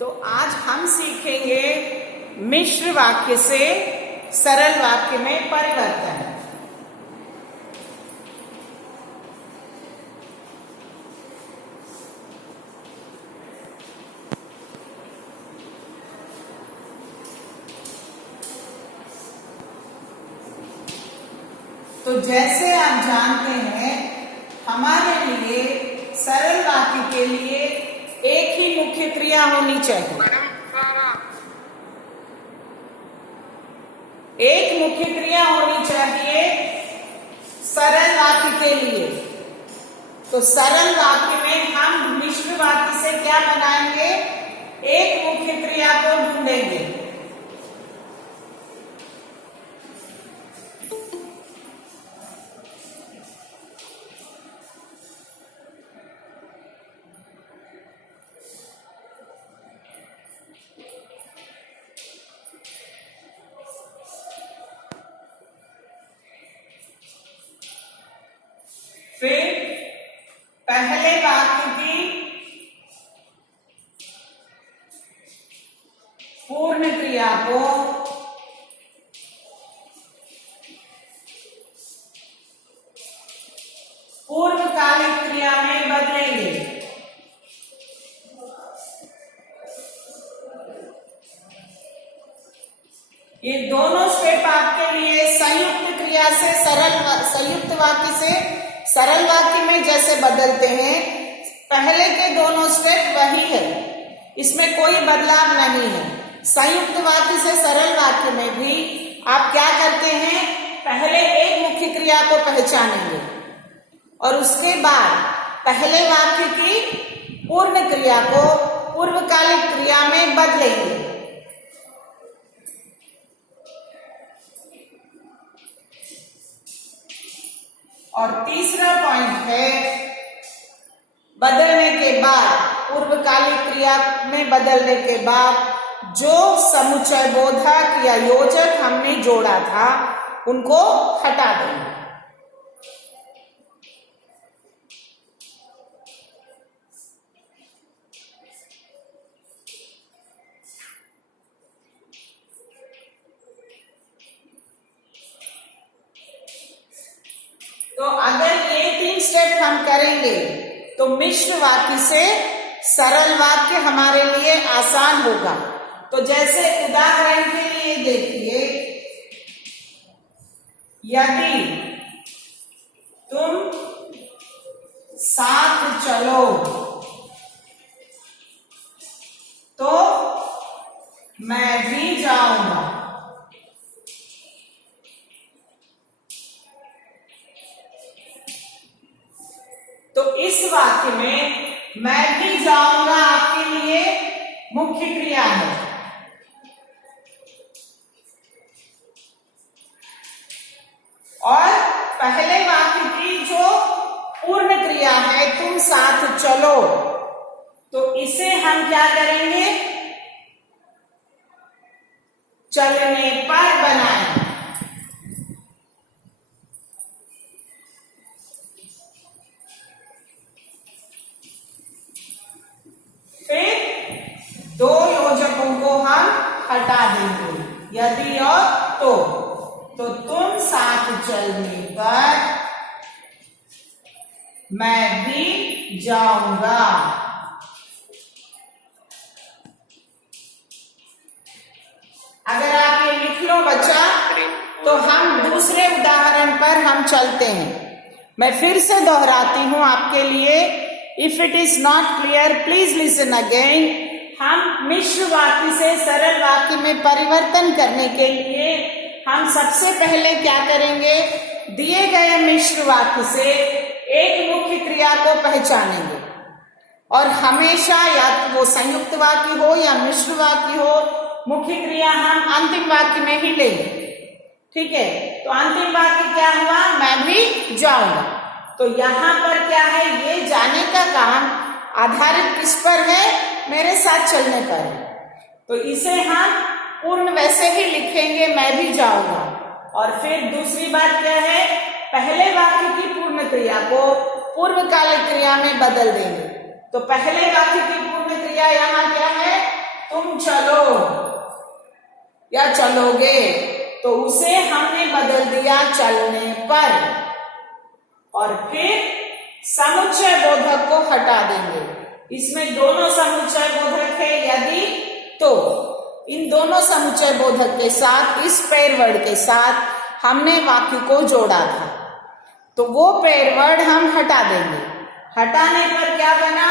तो आज हम सीखेंगे मिश्र वाक्य से सरल वाक्य में परिवर्तन। तो जैसे आप जानते हैं, हमारे लिए सरल वाक्य के लिए एक ही मुख्य क्रिया होनी चाहिए। एक मुख्य क्रिया होनी चाहिए सरल वाक्य के लिए। तो सरल वाक्य में हम मिश्र वाक्य से क्या बनाएंगे? एक मुख्य क्रिया को ढूंढेंगे। फिर पहले वाक्य की पूर्ण क्रिया को पूर्वकालिक क्रिया में बदलेंगे। ये दोनों स्टेप आपके लिए संयुक्त क्रिया से संयुक्त वाक्य से सरल वाक्य में जैसे बदलते हैं, पहले के दोनों स्टेप वही है, इसमें कोई बदलाव नहीं है। संयुक्त वाक्य से सरल वाक्य में भी आप क्या करते हैं? पहले एक मुख्य क्रिया को पहचानेंगे और उसके बाद पहले वाक्य की पूर्ण क्रिया को पूर्वकालिक क्रिया में बदलेंगे। और तीसरा पॉइंट है, बदलने के बाद पूर्वकालिक क्रिया में बदलने के बाद जो समुच्चय बोधक या योजक हमने जोड़ा था उनको हटा देंगे। तो अगर ये 3 स्टेप हम करेंगे तो मिश्र वाक्य से सरल वाक्य हमारे लिए आसान होगा। तो जैसे उदाहरण के लिए देखिए, यदि तुम साथ चलो तो मैं भी जाऊंगा। तो इस वाक्य में मैं भी जाऊंगा आपके लिए मुख्य क्रिया है। और पहले वाक्य की जो पूर्ण क्रिया है तुम साथ चलो, तो इसे हम क्या करेंगे? चलने पर बनाएं। फिर 2 योजकों को हम हटा देंगे, यदि और तो तुम साथ चलने पर मैं भी जाऊंगा। अगर आप ये लिख लो बच्चा, तो हम दूसरे उदाहरण पर हम चलते हैं। मैं फिर से दोहराती हूं आपके लिए। If it is not clear please listen again. हम मिश्र वाक्य से सरल वाक्य में परिवर्तन करने के लिए हम सबसे पहले क्या करेंगे? दिए गए मिश्र वाक्य से एक मुख्य क्रिया को पहचानेंगे और हमेशा या वो संयुक्त वाक्य हो या मिश्र वाक्य हो, मुख्य क्रिया हम अंतिम वाक्य में ही लेंगे। ठीक है, तो अंतिम वाक्य क्या हुआ? मैं भी जाऊंगा। तो यहां पर क्या है? ये जाने का काम आधारित किस पर है? मेरे साथ चलने पर है। तो इसे हम पूर्ण वैसे ही लिखेंगे, मैं भी जाऊंगा। और फिर दूसरी बात क्या है? पहले वाक्य की पूर्ण क्रिया को पूर्वकालिक क्रिया में बदल देंगे। तो पहले वाक्य की पूर्ण क्रिया यहाँ क्या है? तुम चलो या चलोगे, तो उसे हमने बदल दिया चलने पर, और फिर समुच्चय बोधक को हटा देंगे। इसमें दोनों समुच्चय बोधक है यदि, तो इन दोनों समुच्चय बोधक के साथ, इस पेयर वर्ड के साथ हमने वाक्य को जोड़ा था, तो वो पेयर वर्ड हम हटा देंगे। हटाने पर क्या बना,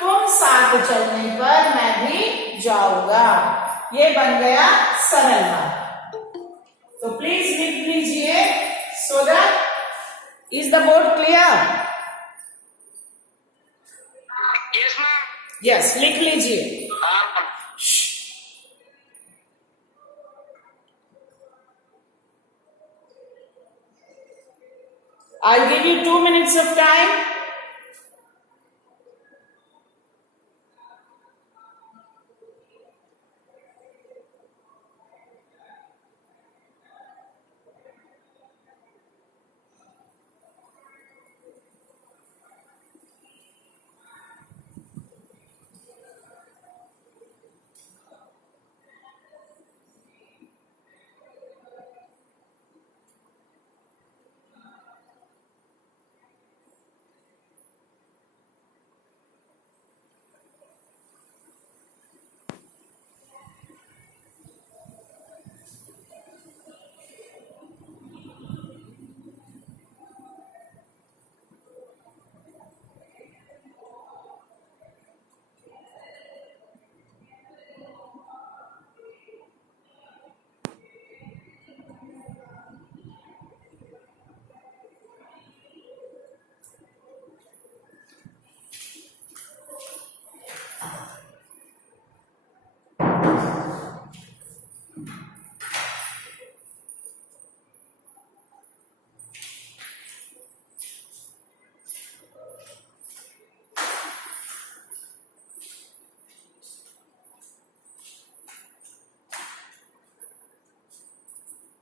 तुम साथ चलने पर मैं भी जाऊंगा, ये बन गया सरल वाक्य। तो प्लीज लिख लीजिए, so that is the board clear? Yes ma'am. Yes, लिख लीजिए। I'll give you 2 minutes of time.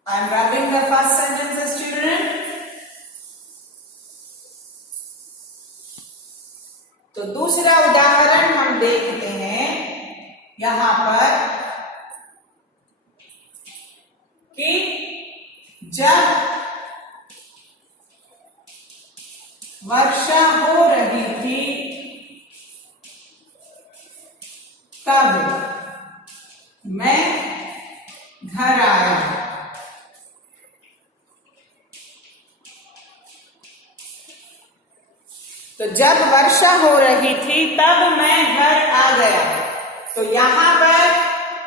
I'm wrapping the first sentences, children. तो दूसरा उदाहरण हम देखते हैं यहां पर कि जब वर्षा हो रही थी तब मैं घर आया। तो जब वर्षा हो रही थी तब मैं घर आ गया। तो यहां पर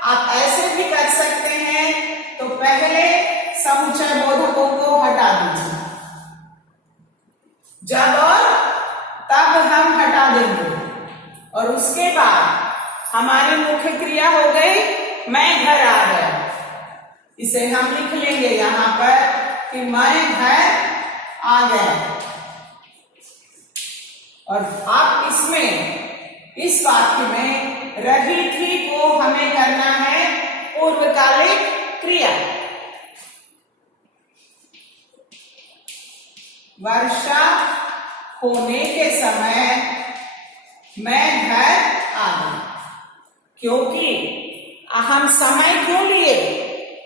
आप ऐसे भी कर सकते हैं, तो पहले समुच्चय बोधकों को हटा दीजिए, जब और तब हम हटा देंगे, और उसके बाद हमारी मुख्य क्रिया हो गई मैं घर आ गया। इसे हम लिख लेंगे यहां पर कि मैं घर आ गया। और आप इसमें, इस वाक्य में रही थी को हमें करना है पूर्वकालिक क्रिया। वर्षा होने के समय मैं घर आ गई। क्योंकि हम समय क्यों लिए,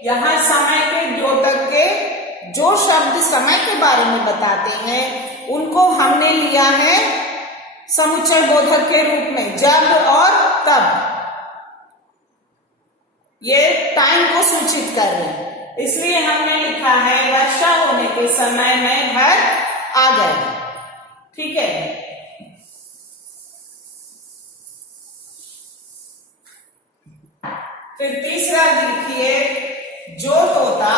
यहां समय के द्योतक के जो शब्द समय के बारे में बताते हैं उनको हमने लिया है समुच्चय बोधक के रूप में, जब और तब। ये टाइम को सूचित कर रहे हैं, इसलिए हमने लिखा है वर्षा होने के समय मैं घर आ गया। ठीक है, फिर तीसरा लिखिए, जो तोता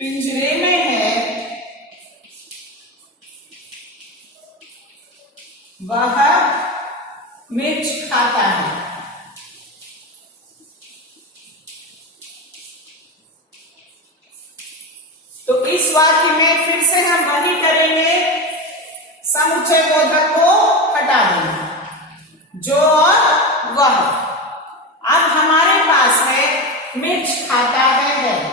पिंजरे में है वह मिर्च खाता है। तो इस वाक्य में फिर से हम वही करेंगे, समुच्चय बोधक को हटा देंगे, जो और वह। अब हमारे पास है मिर्च खाता है।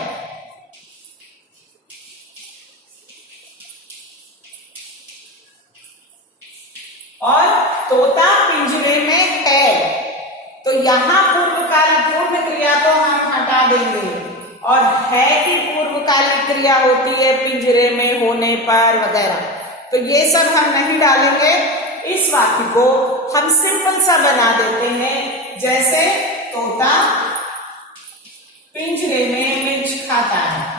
और तोता पिंजरे में है, तो यहाँ पूर्व क्रिया को हम हटा देंगे और है की पूर्वकालिक क्रिया होती है पिंजरे में होने पर वगैरह, तो ये सब हम नहीं डालेंगे। इस वाक्य को हम सिंपल सा बना देते हैं, जैसे तोता पिंजरे में मिर्च खाता है।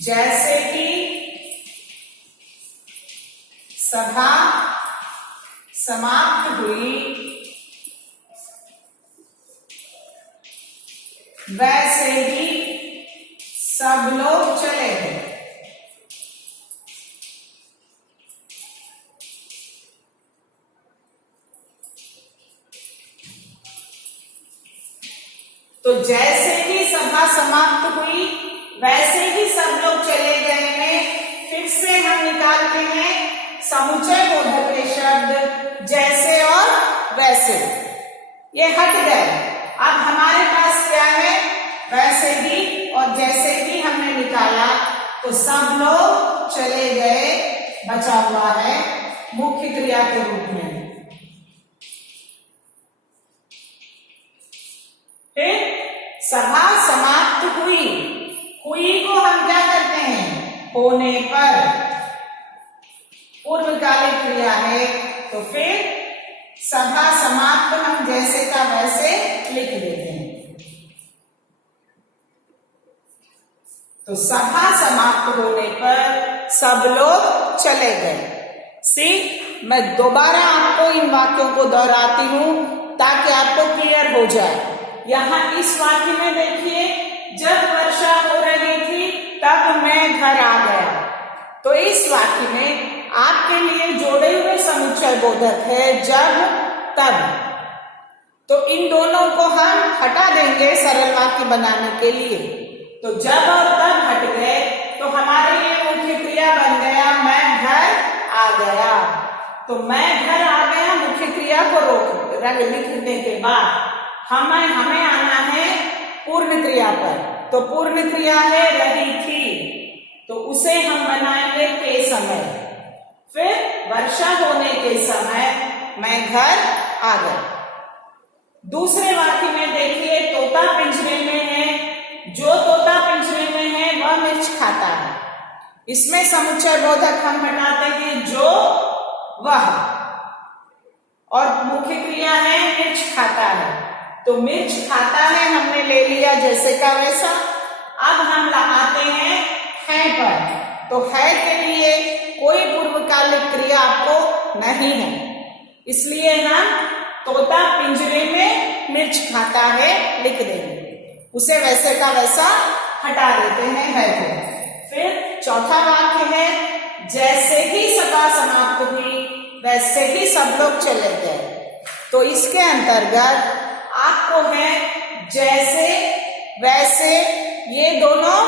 जैसे कि सभा समाप्त हुई, वैसे ही सब लोग चले गए। तो जैसे ही सभा समाप्त हुई वैसे ही सब लोग चले गए में फिर से हम निकालते हैं समुच्चय बोधक के शब्द जैसे और वैसे, ये हट गए। अब हमारे पास क्या है, वैसे भी और जैसे भी हमने निकाला, तो सब लोग चले गए बचा हुआ है मुख्य क्रिया के रूप में। फिर सभा समाप्त हुई, हुई को हम क्या करते हैं, होने पर पूर्वकालिक क्रिया है, तो फिर सभा समाप्त हम जैसे का वैसे लिख देते हैं। तो सभा समाप्त होने पर सब लोग चले गए। मैं दोबारा आपको इन वाक्यों को दोहराती हूं ताकि आपको क्लियर हो जाए। यहां इस वाक्य में देखिए, जब वर्षा हो रही थी तब मैं घर आ गया, तो इस वाक्य में आपके लिए जोड़े हुए समुच्चय बोधक है जब तब, तो इन दोनों को हम हटा देंगे सरल वाक्य बनाने के लिए। तो जब और तब हट गए तो हमारे लिए मुख्य क्रिया बन गया मैं घर आ गया। तो मैं घर आ गया मुख्य क्रिया को लिखने के बाद हमें आना है पूर्ण क्रिया पर। तो पूर्ण क्रिया है रही थी, तो उसे हम बनाएंगे के समय। फिर वर्षा होने के समय मैं घर आ गया। दूसरे वाक्य में देखिए, तोता पिंजरे में है, जो तोता पिंजरे में है वह मिर्च खाता है। इसमें समुच्चय बोधक हम बनाते हैं जो वह, और मुख्य क्रिया है मिर्च खाता है। तो मिर्च खाता है हमने ले लिया जैसे का वैसा। अब हम लगाते हैं है पर, तो है के लिए कोई पूर्वकालिक क्रिया आपको नहीं है, इसलिए हम तोता पिंजरे में मिर्च खाता है लिख देंगे, उसे वैसे का वैसा हटा देते हैं है को। फिर चौथा वाक्य है, जैसे ही सभा समाप्त हुई वैसे ही सब लोग चले गए। तो इसके अंतर्गत आपको है जैसे वैसे, ये दोनों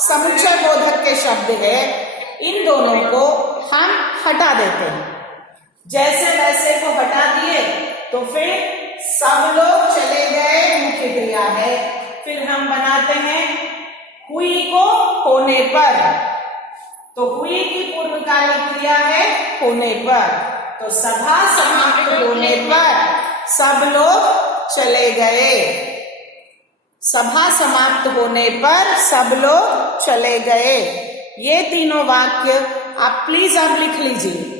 समुच्चय बोधक के शब्द है, इन दोनों को हम हटा देते हैं। जैसे वैसे को हटा दिए तो फिर सब लोग चले गए मुख्य क्रिया है। फिर हम बनाते हैं हुई को होने पर, तो हुई की पूर्वकालिक क्रिया है होने पर। तो सभा समाप्त होने पर सब लोग चले गए। सभा समाप्त होने पर सब लोग चले गए। ये तीनों वाक्य आप प्लीज अब लिख लीजिए।